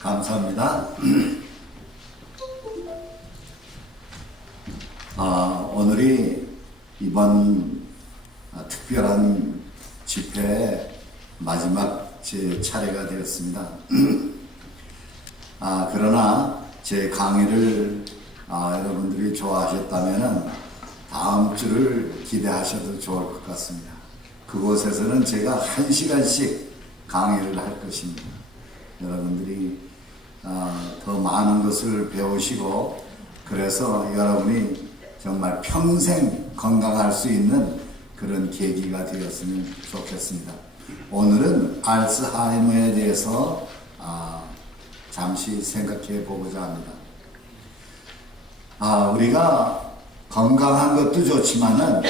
감사합니다. 오늘이 이번 특별한 집회의 마지막 제 차례가 되었습니다. 그러나 제 강의를 여러분들이 좋아하셨다면 다음 주를 기대하셔도 좋을 것 같습니다. 그곳에서는 제가 1시간씩 강의를 할 것입니다. 여러분들이 더 많은 것을 배우시고, 그래서 여러분이 정말 평생 건강할 수 있는 그런 계기가 되었으면 좋겠습니다. 오늘은 알츠하이머에 대해서 잠시 생각해 보고자 합니다. 우리가 건강한 것도 좋지만은,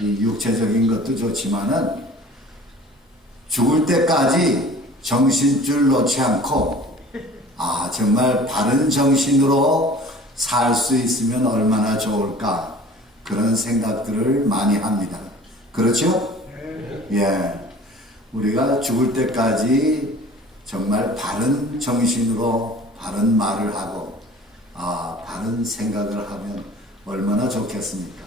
육체적인 것도 좋지만은, 죽을 때까지 정신줄 놓지 않고, 정말 바른 정신으로 살 수 있으면 얼마나 좋을까, 그런 생각들을 많이 합니다. 그렇죠? 예. 우리가 죽을 때까지 정말 바른 정신으로 바른 말을 하고, 바른 생각을 하면 얼마나 좋겠습니까?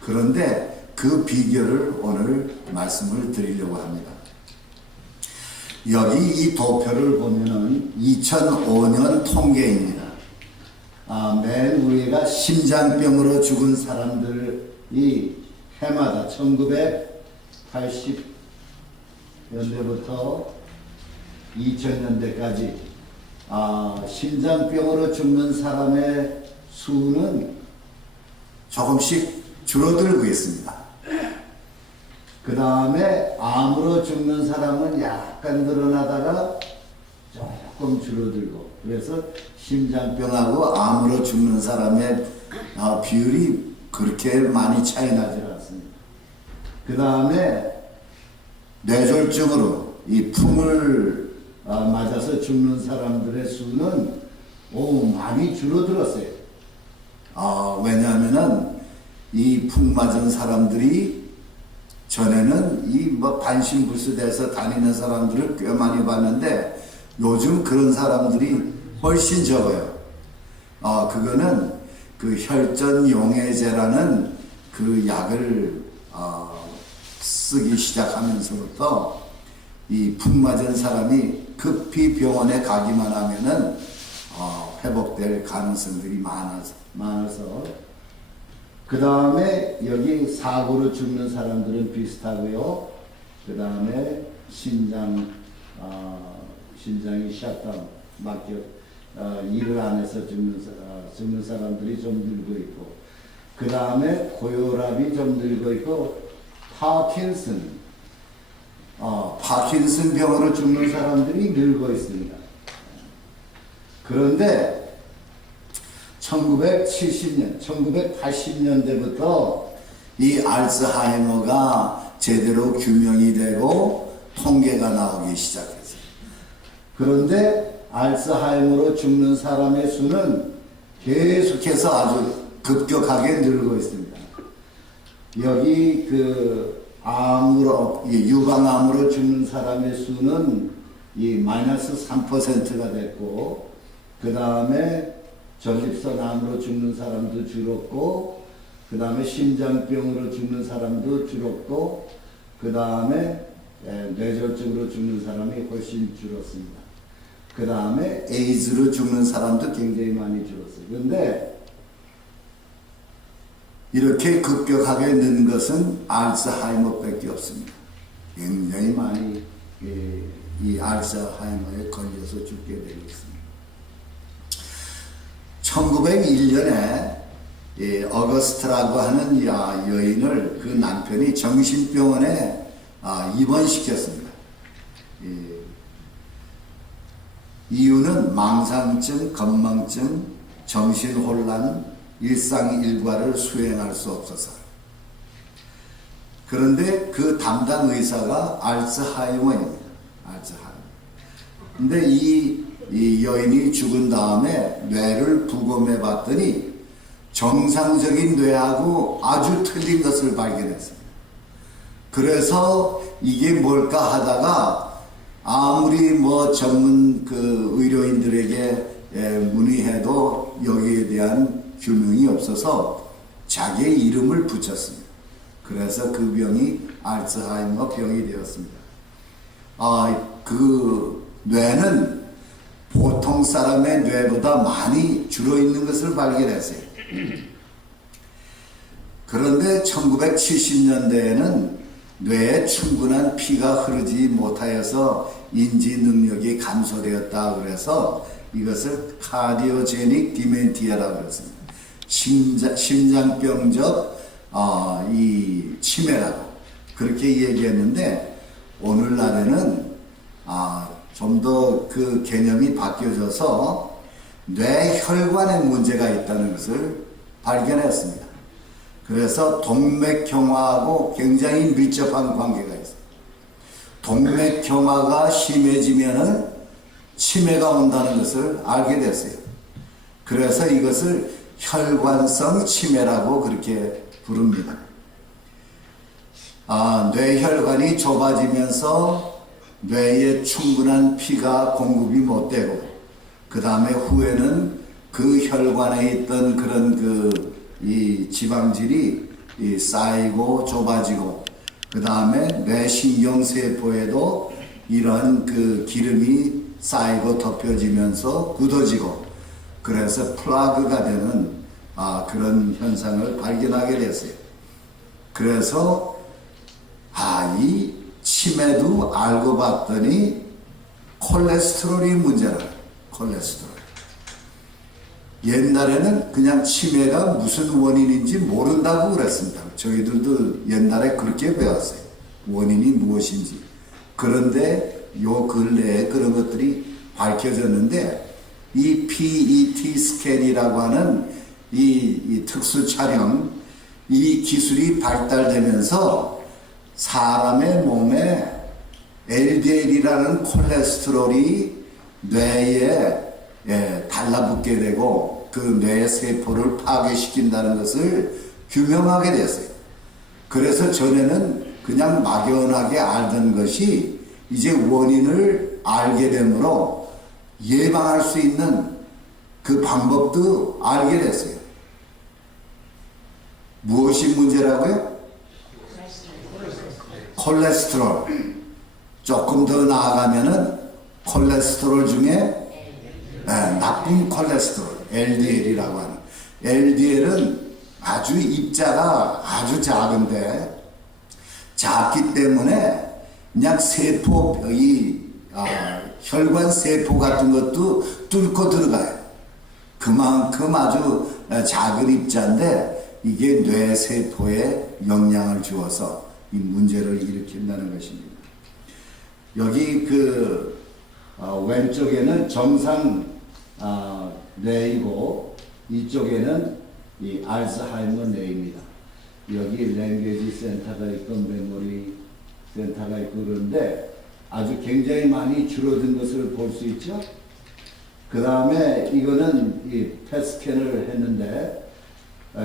그런데 그 비결을 오늘 말씀을 드리려고 합니다. 여기 이 도표를 보면은 2005년 통계입니다. 맨 위에가 심장병으로 죽은 사람들이 해마다 1980년대부터 2000년대까지 심장병으로 죽는 사람의 수는 조금씩 줄어들고 있습니다. 그 다음에 암으로 죽는 사람은 약간 늘어나다가 조금 줄어들고, 그래서 심장병하고 암으로 죽는 사람의 비율이 그렇게 많이 차이 나지 않습니다. 그 다음에 뇌졸중으로 이 풍을 맞아서 죽는 사람들의 수는 많이 줄어들었어요. 왜냐하면은 이 풍 맞은 사람들이 전에는 이 반신불수돼서 다니는 사람들을 꽤 많이 봤는데, 요즘 그런 사람들이 훨씬 적어요. 그거는 그 혈전용해제라는 그 약을 쓰기 시작하면서부터 이 풍 맞은 사람이 급히 병원에 가기만 하면은 회복될 가능성들이 많아서. 그 다음에 여기 사고로 죽는 사람들은 비슷하고요. 그 다음에 심장이 샷다운, 막혀 일을 안 해서 죽는 사람들이 좀 늘고 있고, 그 다음에 고혈압이 좀 늘고 있고, 파킨슨 병으로 죽는 사람들이 늘고 있습니다. 그런데 1970년, 1980년대부터 이 알츠하이머가 제대로 규명이 되고 통계가 나오기 시작했어요. 그런데 알츠하이머로 죽는 사람의 수는 계속해서 아주 급격하게 늘고 있습니다. 여기 유방암으로 죽는 사람의 수는 마이너스 3%가 됐고, 그 다음에 전립선암으로 죽는 사람도 줄었고, 그 다음에 심장병으로 죽는 사람도 줄었고, 그 다음에 뇌졸중으로 죽는 사람이 훨씬 줄었습니다. 그 다음에 에이즈로 죽는 사람도 굉장히 많이 줄었어요. 그런데 이렇게 급격하게 는 것은 알츠하이머밖에 없습니다. 굉장히 많이 이 알츠하이머에 걸려서 죽게 되고 있습니다. 1901년에 어거스트라고 하는 여인을 그 남편이 정신병원에 입원시켰습니다. 이유는 망상증, 건망증, 정신혼란, 일상 일과를 수행할 수 없어서. 그런데 그 담당 의사가 알츠하이머입니다. 근데 이 여인이 죽은 다음에 뇌를 부검해 봤더니 정상적인 뇌하고 아주 틀린 것을 발견했습니다. 그래서 이게 뭘까 하다가 아무리 뭐 전문 그 의료인들에게 문의해도 여기에 대한 규명이 없어서 자기의 이름을 붙였습니다. 그래서 그 병이 알츠하이머 병이 되었습니다. 그 뇌는 보통 사람의 뇌보다 많이 줄어있는 것을 발견했어요. 그런데 1970년대에는 뇌에 충분한 피가 흐르지 못하여서 인지 능력이 감소되었다 그래서 이것을 카디오제닉 디멘티아라고 그랬습니다. 심장병적 이 치매라고 그렇게 얘기했는데 오늘날에는 좀 더 그 개념이 바뀌어져서 뇌혈관에 문제가 있다는 것을 발견했습니다. 그래서 동맥경화하고 굉장히 밀접한 관계가 있어요. 동맥경화가 심해지면은 치매가 온다는 것을 알게 됐어요. 그래서 이것을 혈관성 치매라고 그렇게 부릅니다. 뇌혈관이 좁아지면서 뇌에 충분한 피가 공급이 못 되고 그 다음에 후에는 그 혈관에 있던 그런 이 지방질이 쌓이고 좁아지고 그 다음에 뇌신경세포에도 이러한 그 기름이 쌓이고 덮여지면서 굳어지고 그래서 플라그가 되는 그런 현상을 발견하게 됐어요. 그래서 이 치매도 알고 봤더니 콜레스테롤이 문제라. 콜레스테롤. 옛날에는 그냥 치매가 무슨 원인인지 모른다고 그랬습니다. 저희들도 옛날에 그렇게 배웠어요. 원인이 무엇인지. 그런데 요 근래에 그런 것들이 밝혀졌는데 이 PET 스캔이라고 하는 이 특수 촬영 이 기술이 발달되면서 사람의 몸에 LDL이라는 콜레스테롤이 뇌에 달라붙게 되고 그 뇌 세포를 파괴시킨다는 것을 규명하게 됐어요. 그래서 전에는 그냥 막연하게 알던 것이 이제 원인을 알게 되므로 예방할 수 있는 그 방법도 알게 됐어요. 무엇이 문제라고요? 콜레스테롤. 조금 더 나아가면은 콜레스테롤 중에 나쁜 콜레스테롤, LDL이라고 하는. LDL은 아주 입자가 아주 작은데 작기 때문에 그냥 세포, 혈관 세포 같은 것도 뚫고 들어가요. 그만큼 아주 작은 입자인데 이게 뇌 세포에 영향을 주어서 이 문제를 일으킨다는 것입니다. 여기 왼쪽에는 정상 뇌이고 이쪽에는 이 알츠하이머 뇌입니다. 여기 랭귀지 센터가 있고 메모리 센터가 있고 그런데 아주 굉장히 많이 줄어든 것을 볼 수 있죠. 그 다음에 이거는 이 펫스캔을 했는데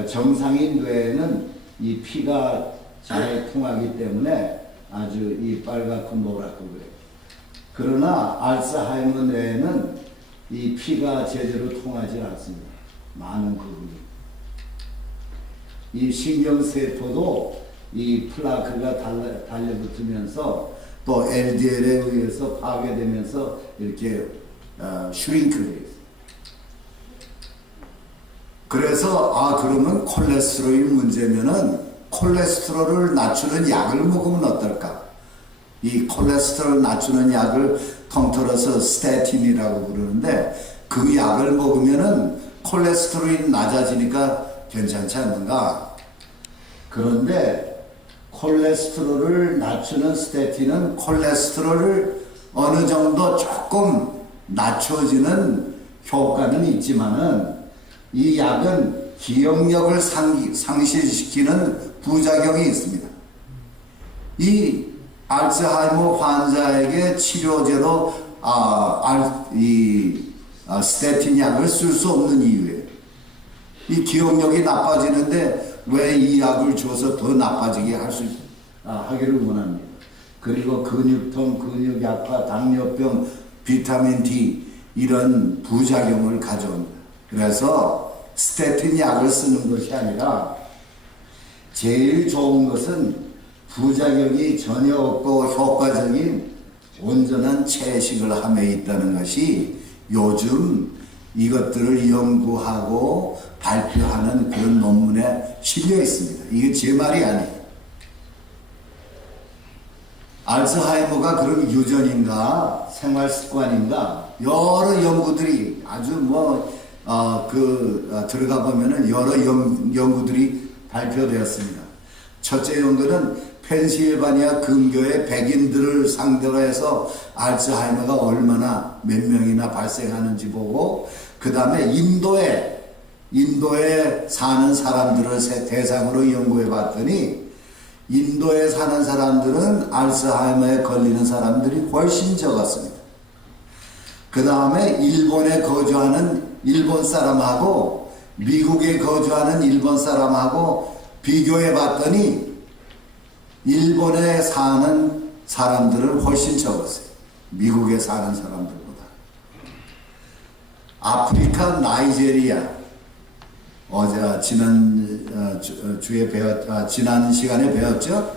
정상인 뇌에는 이 피가 잘 통하기 때문에 아주 이 빨갛고 노랗고 그래요. 그러나 알츠하이머 뇌에는 이 피가 제대로 통하지 않습니다. 많은 부분이. 이 신경세포도 이 플라크가 달려붙으면서 또 LDL에 의해서 파괴되면서 이렇게 슈링크를 해요. 그래서 그러면 콜레스테롤이 문제면은 콜레스테롤을 낮추는 약을 먹으면 어떨까? 이 콜레스테롤 낮추는 약을 통틀어서 스태틴이라고 부르는데 그 약을 먹으면은 콜레스테롤이 낮아지니까 괜찮지 않는가? 그런데 콜레스테롤을 낮추는 스태틴은 콜레스테롤을 어느 정도 조금 낮춰지는 효과는 있지만은 이 약은 기억력을 상실시키는 부작용이 있습니다. 이 알츠하이머 환자에게 치료제로 스태틴 약을 쓸 수 없는 이유예요. 이 기억력이 나빠지는데 왜 이 약을 줘서 더 나빠지게 하기를 원합니다. 그리고 근육통, 근육약화, 당뇨병, 비타민 D 이런 부작용을 가져옵니다. 그래서 스테틴 약을 쓰는 것이 아니라 제일 좋은 것은 부작용이 전혀 없고 효과적인 온전한 채식을 함에 있다는 것이 요즘 이것들을 연구하고 발표하는 그런 논문에 실려 있습니다. 이게 제 말이 아니에요. 알츠하이머가 그럼 유전인가 생활 습관인가 여러 연구들이 아주 들어가 보면은 여러 연구들이 발표되었습니다. 첫째 연구는 펜실바니아 근교의 백인들을 상대로 해서 알츠하이머가 얼마나 몇 명이나 발생하는지 보고, 그 다음에 인도에 사는 사람들을 대상으로 연구해 봤더니 인도에 사는 사람들은 알츠하이머에 걸리는 사람들이 훨씬 적었습니다. 그 다음에 일본에 거주하는 일본 사람하고 미국에 거주하는 일본 사람하고 비교해 봤더니 일본에 사는 사람들은 훨씬 적었어요. 미국에 사는 사람들보다. 아프리카 나이제리아 지난 시간에 배웠죠?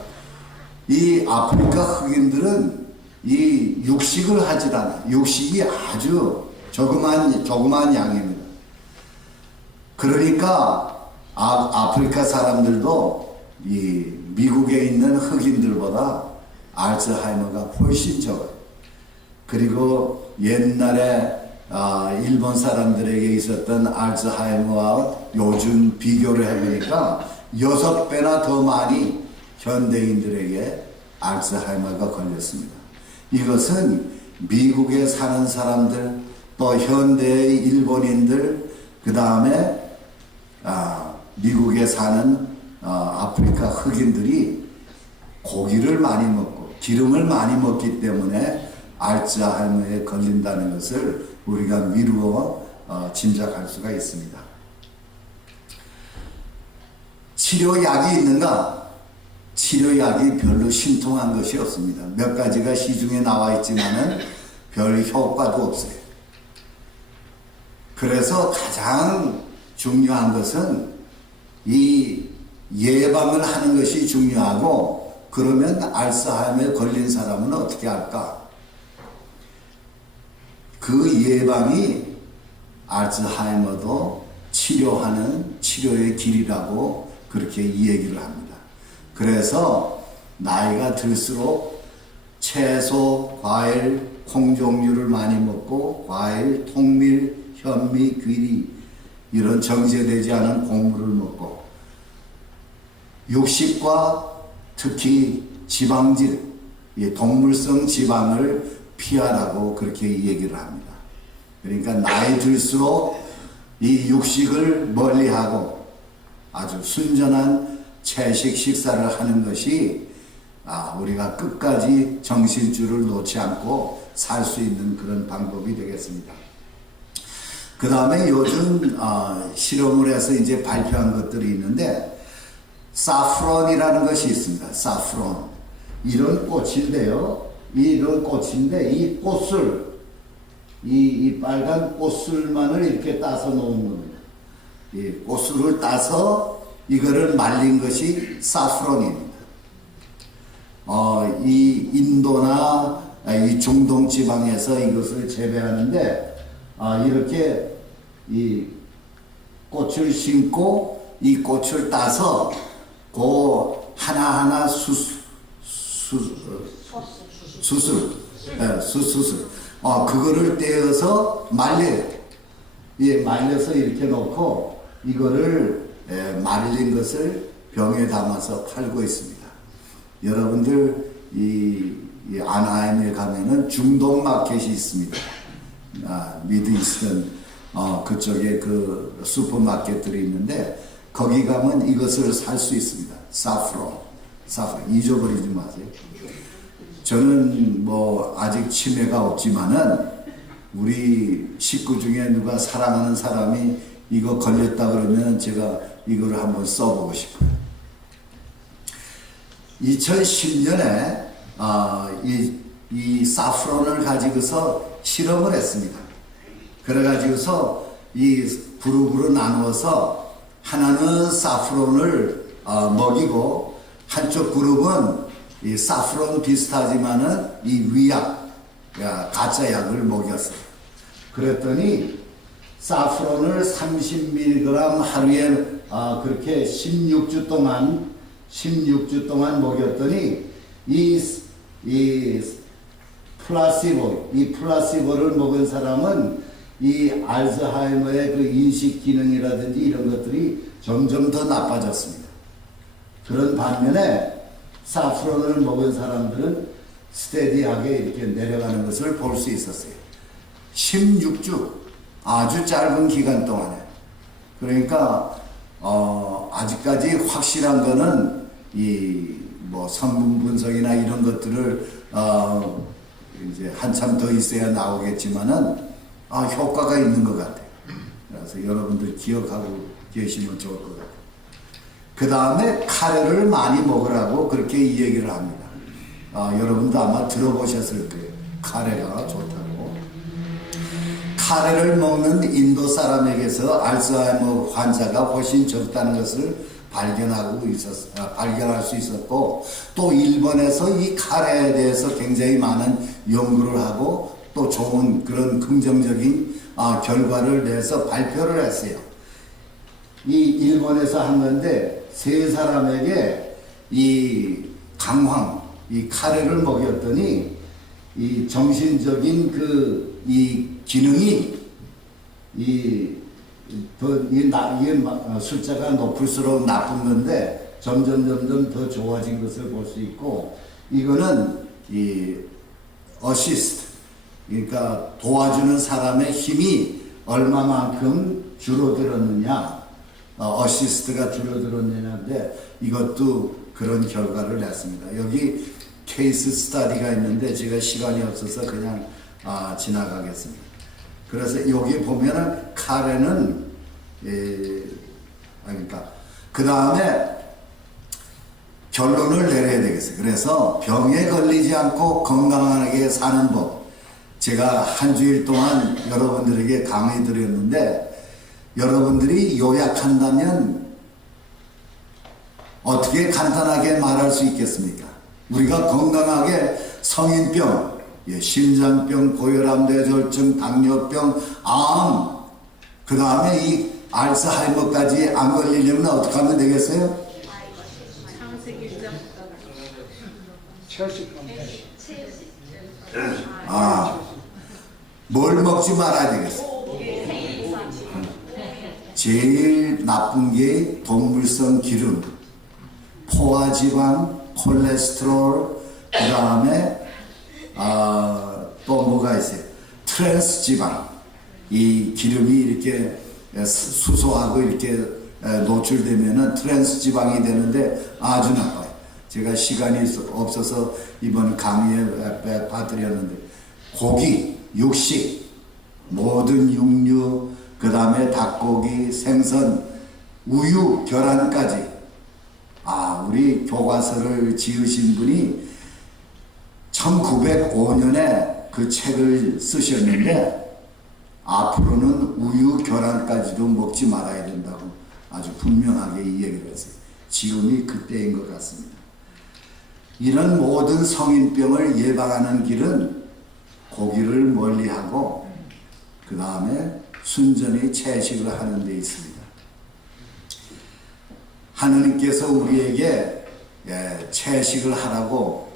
이 아프리카 흑인들은 이 육식을 하질 않아요. 육식이 아주 조그만 양입니다. 그러니까 아프리카 사람들도 이 미국에 있는 흑인들보다 알츠하이머가 훨씬 적어요. 그리고 옛날에 일본 사람들에게 있었던 알츠하이머와 요즘 비교를 해보니까 6배나 더 많이 현대인들에게 알츠하이머가 걸렸습니다. 이것은 미국에 사는 사람들, 또 현대의 일본인들, 그 다음에 미국에 사는 아프리카 흑인들이 고기를 많이 먹고 기름을 많이 먹기 때문에 알츠하이머에 걸린다는 것을 우리가 미루어 짐작할 수가 있습니다. 치료약이 있는가? 치료약이 별로 신통한 것이 없습니다. 몇 가지가 시중에 나와 있지만은 별 효과도 없어요. 그래서 가장 중요한 것은 이 예방을 하는 것이 중요하고, 그러면 알츠하이머에 걸린 사람은 어떻게 할까? 그 예방이 알츠하이머도 치료하는 치료의 길이라고 그렇게 이 얘기를 합니다. 그래서 나이가 들수록 채소, 과일, 콩 종류를 많이 먹고 과일, 통밀, 현미, 귀리 이런 정제되지 않은 곡물을 먹고, 육식과 특히 지방질, 동물성 지방을 피하라고 그렇게 얘기를 합니다. 그러니까 나이 들수록 이 육식을 멀리하고 아주 순전한 채식 식사를 하는 것이 우리가 끝까지 정신줄을 놓지 않고 살 수 있는 그런 방법이 되겠습니다. 그 다음에 요즘 실험을 해서 이제 발표한 것들이 있는데, 사프론이라는 것이 있습니다. 사프론. 이런 꽃인데요. 이런 꽃인데 이 꽃을, 이 빨간 꽃술만을 이렇게 따서 놓은 겁니다. 이 꽃술을 따서 이거를 말린 것이 사프론입니다. 이 인도나 이 중동 지방에서 이것을 재배하는데, 이렇게 이 꽃을 심고 이 꽃을 따서 하나하나 수술, 그거를 떼어서 말려요. 말려서 이렇게 놓고 이거를 말린 것을 병에 담아서 팔고 있습니다. 여러분들 이 아나하임에 가면은 중동 마켓이 있습니다. 미드이스턴 그쪽에 그 슈퍼마켓들이 있는데 거기 가면 이것을 살 수 있습니다. 사프론 잊어버리지 마세요. 저는 아직 치매가 없지만은 우리 식구 중에 누가 사랑하는 사람이 이거 걸렸다 그러면 제가 이거를 한번 써보고 싶어요. 2010년에 이 사프론을 가지고서 실험을 했습니다. 그래가지고서 이 그룹으로 나누어서 하나는 사프론을 먹이고 한쪽 그룹은 이 사프론 비슷하지만은 이 위약, 가짜 약을 먹였어요. 그랬더니 사프론을 30mg 하루에 그렇게 16주 동안 먹였더니 이 플라시보를 먹은 사람은 이 알츠하이머의 그 인식 기능이라든지 이런 것들이 점점 더 나빠졌습니다. 그런 반면에 사프론을 먹은 사람들은 스테디하게 이렇게 내려가는 것을 볼 수 있었어요. 16주, 아주 짧은 기간 동안에. 그러니까 아직까지 확실한 거는 뭐 성분 분석이나 이런 것들을 이제 한참 더 있어야 나오겠지만은 효과가 있는 것 같아요. 그래서 여러분들 기억하고 계시면 좋을 것 같아요. 그 다음에 카레를 많이 먹으라고 그렇게 이 얘기를 합니다. 여러분도 아마 들어보셨을 거예요. 카레가 좋다고. 카레를 먹는 인도 사람에게서 알츠하이머 환자가 훨씬 적다는 것을 발견할 수 있었고, 또 일본에서 이 카레에 대해서 굉장히 많은 연구를 하고 또 좋은 그런 긍정적인 결과를 내서 발표를 했어요. 이 일본에서 한 건데 세 사람에게 이 강황, 이 카레를 먹였더니 이 정신적인 이 기능이 숫자가 높을수록 나쁜 건데 점점 더 좋아진 것을 볼 수 있고, 이거는 이 어시스트, 그러니까 도와주는 사람의 힘이 얼마만큼 줄어들었느냐, 어시스트가 줄어들었느냐인데 이것도 그런 결과를 냈습니다. 여기 케이스 스터디가 있는데 제가 시간이 없어서 그냥 지나가겠습니다. 그래서 여기 보면은 카레는 그러니까 그 다음에 결론을 내려야 되겠어요. 그래서 병에 걸리지 않고 건강하게 사는 법, 제가 한 주일 동안 여러분들에게 강의 드렸는데 여러분들이 요약한다면 어떻게 간단하게 말할 수 있겠습니까? 우리가 건강하게 성인병, 심장병, 고혈압, 뇌졸중, 당뇨병, 암, 그 다음에 이 알츠하이머까지 안 걸리려면 어떻게 하면 되겠어요? 뭘 먹지 말아야 되겠어요? 제일 나쁜 게 동물성 기름, 포화지방, 콜레스테롤, 그 다음에 또 뭐가 있어요? 트랜스 지방. 이 기름이 이렇게 수소하고 이렇게 노출되면은 트랜스 지방이 되는데 아주 나빠요. 제가 시간이 없어서 이번 강의에 봐드렸는데, 고기, 육식, 모든 육류, 그 다음에 닭고기, 생선, 우유, 계란까지. 우리 교과서를 지으신 분이 1905년에 그 책을 쓰셨는데 앞으로는 우유, 계란까지도 먹지 말아야 된다고 아주 분명하게 이 얘기를 했어요. 지금이 그때인 것 같습니다. 이런 모든 성인병을 예방하는 길은 고기를 멀리하고 그 다음에 순전히 채식을 하는 데 있습니다. 하느님께서 우리에게 채식을 하라고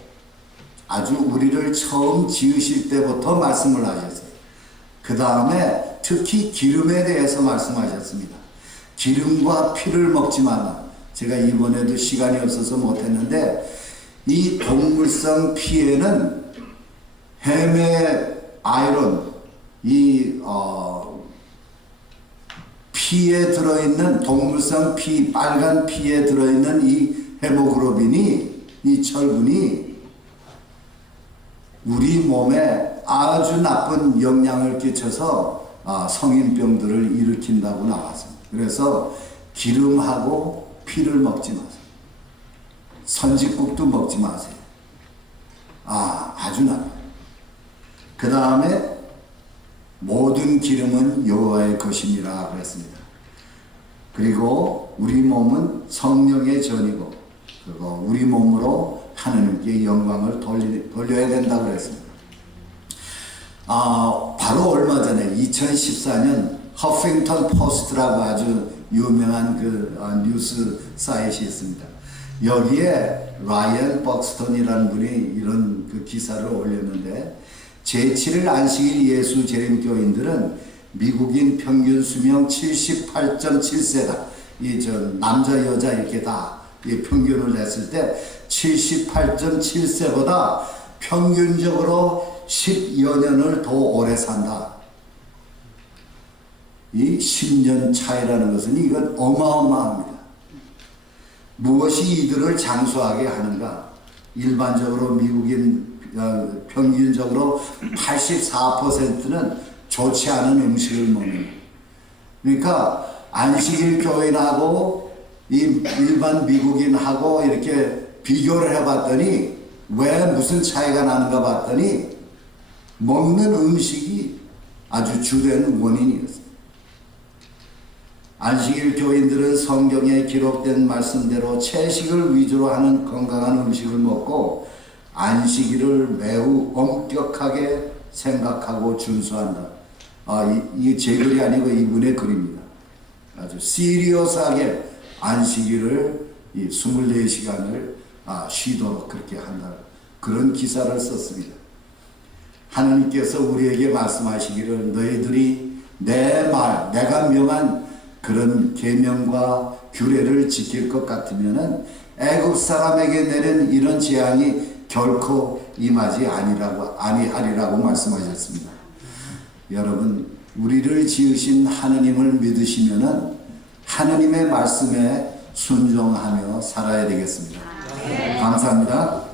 아주 우리를 처음 지으실 때부터 말씀을 하셨어요. 그 다음에 특히 기름에 대해서 말씀하셨습니다. 기름과 피를 먹지 말라. 제가 이번에도 시간이 없어서 못했는데 이 동물성 피에는 헤메 아이론, 피에 들어있는 동물성 피, 빨간 피에 들어있는 이 헤모글로빈이, 이 철분이 우리 몸에 아주 나쁜 영향을 끼쳐서 성인병들을 일으킨다고 나왔습니다. 그래서 기름하고 피를 먹지 마세요. 선지국도 먹지 마세요. 아주 나빠요. 그 다음에 모든 기름은 여호와의 것임이라 그랬습니다. 그리고 우리 몸은 성령의 전이고 그리고 우리 몸으로 하나님께 영광을 돌려야 된다고 그랬습니다. 바로 얼마 전에 2014년 허핑턴 포스트라고 아주 유명한 그 뉴스 사이트이 있습니다. 여기에 라이언 벅스턴이라는 분이 이런 그 기사를 올렸는데, 제7일 안식일 예수 재림교인들은 미국인 평균 수명 78.7세다. 이 남자 여자 이렇게 다 이 평균을 냈을 때 78.7세보다 평균적으로 10여 년을 더 오래 산다. 이 10년 차이라는 것은 이건 어마어마합니다. 무엇이 이들을 장수하게 하는가? 일반적으로 미국인 평균적으로 84%는 좋지 않은 음식을 먹는. 그러니까 안식일 교인하고 이 일반 미국인하고 이렇게 비교를 해봤더니 왜 무슨 차이가 나는가 봤더니 먹는 음식이 아주 주된 원인이었어요. 안식일 교인들은 성경에 기록된 말씀대로 채식을 위주로 하는 건강한 음식을 먹고 안식일을 매우 엄격하게 생각하고 준수한다. 이게 제 글이 아니고 이분의 글입니다. 아주 시리어스하게 안식일을 24시간을 쉬도록 그렇게 한다. 그런 기사를 썼습니다. 하나님께서 우리에게 말씀하시기를 너희들이 내가 명한 그런 계명과 규례를 지킬 것 같으면은 애굽 사람에게 내린 이런 재앙이 결코 임하지 아니하리라고 말씀하셨습니다. 여러분, 우리를 지으신 하느님을 믿으시면은 하느님의 말씀에 순종하며 살아야 되겠습니다. 감사합니다.